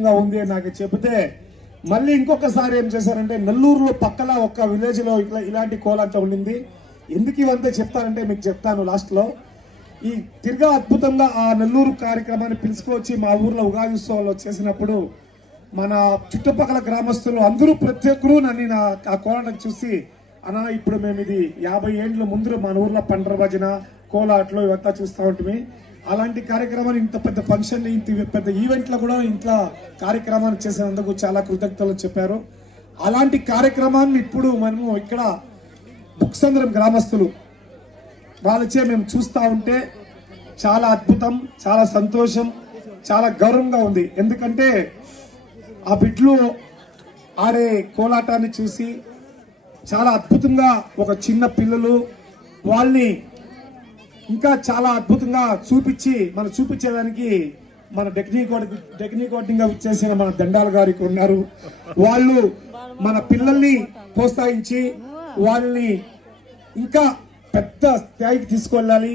రకంగా ఉంది అని నాకు చెబితే మళ్ళీ ఇంకొకసారి ఏం చేశారంటే నెల్లూరులో పక్కన ఒక విలేజ్ లో ఇలాంటి కోలాటం ఉండింది. ఎందుకు ఇవంతా చెప్తానంటే మీకు చెప్తాను లాస్ట్ లో. ఈ తిరిగా అద్భుతంగా ఆ నెల్లూరు కార్యక్రమాన్ని పిలుచుకొచ్చి మా ఊర్లో ఉగాది ఉత్సవాలు చేసినప్పుడు మన చుట్టుపక్కల గ్రామస్తులు అందరూ ప్రతి ఒక్కరూ నన్ను ఆ కోలాటం చూసి అన్నా ఇప్పుడు మేము ఇది 50 ఏళ్ళ ముందు మన ఊర్లో పండ్ర భజన కోలాటలు ఇవంతా చూస్తూ ఉంటుంది. అలాంటి కార్యక్రమాలు ఇంత పెద్ద ఫంక్షన్ ఇంత పెద్ద ఈవెంట్లో కూడా ఇంట్లో కార్యక్రమాన్ని చేసినందుకు చాలా కృతజ్ఞతలు చెప్పారు. అలాంటి కార్యక్రమాన్ని ఇప్పుడు మనము ఇక్కడ బుక్సంద్రం గ్రామస్తులు వాళ్ళచే మేము చూస్తూ ఉంటే చాలా అద్భుతం, చాలా సంతోషం, చాలా గౌరవంగా ఉంది. ఎందుకంటే ఆ బిడ్లు ఆడే కోలాటాన్ని చూసి చాలా అద్భుతంగా ఒక చిన్న పిల్లలు వాళ్ళని ఇంకా చాలా అద్భుతంగా చూపించేదానికి మన టెక్నికోటింగ్ చేసిన మన దండాలు గారు ఇక్కడ ఉన్నారు. వాళ్ళు మన పిల్లల్ని ప్రోత్సహించి వాళ్ళని ఇంకా పెద్ద స్థాయికి తీసుకెళ్ళాలి.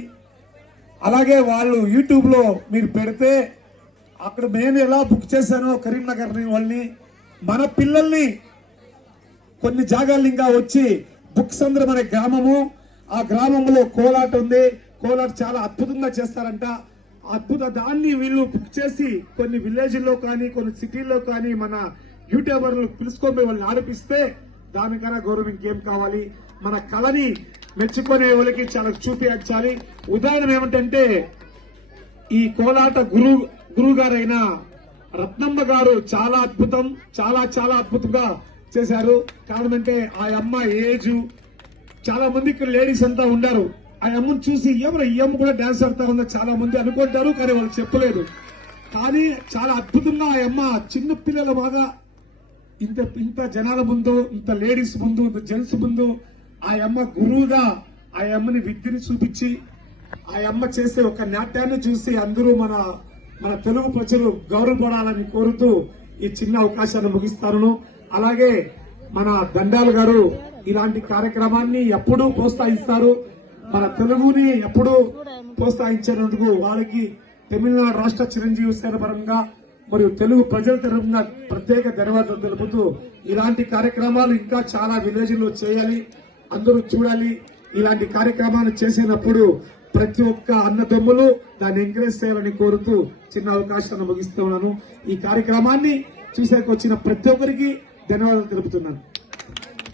అలాగే వాళ్ళు యూట్యూబ్ లో మీరు పెడితే అక్కడ నేను ఎలా బుక్ చేశానో కరీంనగర్ వాళ్ళని మన పిల్లల్ని కొన్ని జాగాలు ఇంకా వచ్చి బుక్సంద్రం అనే గ్రామము, ఆ గ్రామంలో కోలాట ఉంది. కోలాట చాలా అద్భుతంగా చేస్తారంట. దాన్ని వీళ్ళు బుక్ చేసి కొన్ని విలేజ్లో కానీ కొన్ని సిటీల్లో కానీ మన యూట్యూబర్లు పిలుచుకొని వాళ్ళని ఆడిపిస్తే దానికన్నా గౌరవం ఇంకేం కావాలి. మన కళని మెచ్చుకునే వాళ్ళకి చాలా చూపించాలి. ఉదాహరణ ఏమిటంటే ఈ కోలాట గురువు గారైన రత్నమ్మ గారు చాలా అద్భుతం, చాలా చాలా అద్భుతంగా చేశారు. కారణం అంటే ఆ అమ్మ ఏజ్ చాలా మంది ఇక్కడ లేడీస్ అంతా ఉన్నారు. ఆ అమ్మను చూసి ఈ అమ్మ కూడా డాన్స్ ఆడుతా ఉందని చాలా మంది అనుకుంటారు, కానీ వాళ్ళు చెప్పలేదు. కానీ చాలా అద్భుతంగా ఆ అమ్మ చిన్న పిల్లలు బాగా ఇంత జనాల ముందు, ఇంత లేడీస్ ముందు, ఇంత జెంట్స్ ముందు ఆ అమ్మ గురువుగా ఆ అమ్మని విద్యని చూపించి ఆ అమ్మ చేసే ఒక నాట్యాన్ని చూసి అందరూ మన తెలుగు ప్రజలు గౌరవపడాలని కోరుతూ ఈ చిన్న అవకాశాన్ని ముగిస్తాను. అలాగే మన దండాలు గారు ఇలాంటి కార్యక్రమాన్ని ఎప్పుడూ ప్రోత్సహిస్తారు. మన తెలుగుని ఎప్పుడూ ప్రోత్సహించినందుకు వాళ్ళకి తమిళనాడు రాష్ట్ర చిరంజీవి సేన పరంగా మరియు తెలుగు ప్రజల తరఫున ప్రత్యేక ధన్యవాదాలు తెలుపుతూ ఇలాంటి కార్యక్రమాలు ఇంకా చాలా విలేజ్లో చేయాలి, అందరూ చూడాలి. ఇలాంటి కార్యక్రమాలు చేసినప్పుడు ప్రతి ఒక్క అన్నదమ్ములు దాన్ని ఎంకరేజ్ చేయాలని కోరుతూ చిన్న అవకాశాన్ని ముగిస్తున్నాను. ఈ కార్యక్రమాన్ని చూసేకొచ్చిన ప్రతి ఒక్కరికి ధన్యవాదాలు తెలుపుతున్నాను.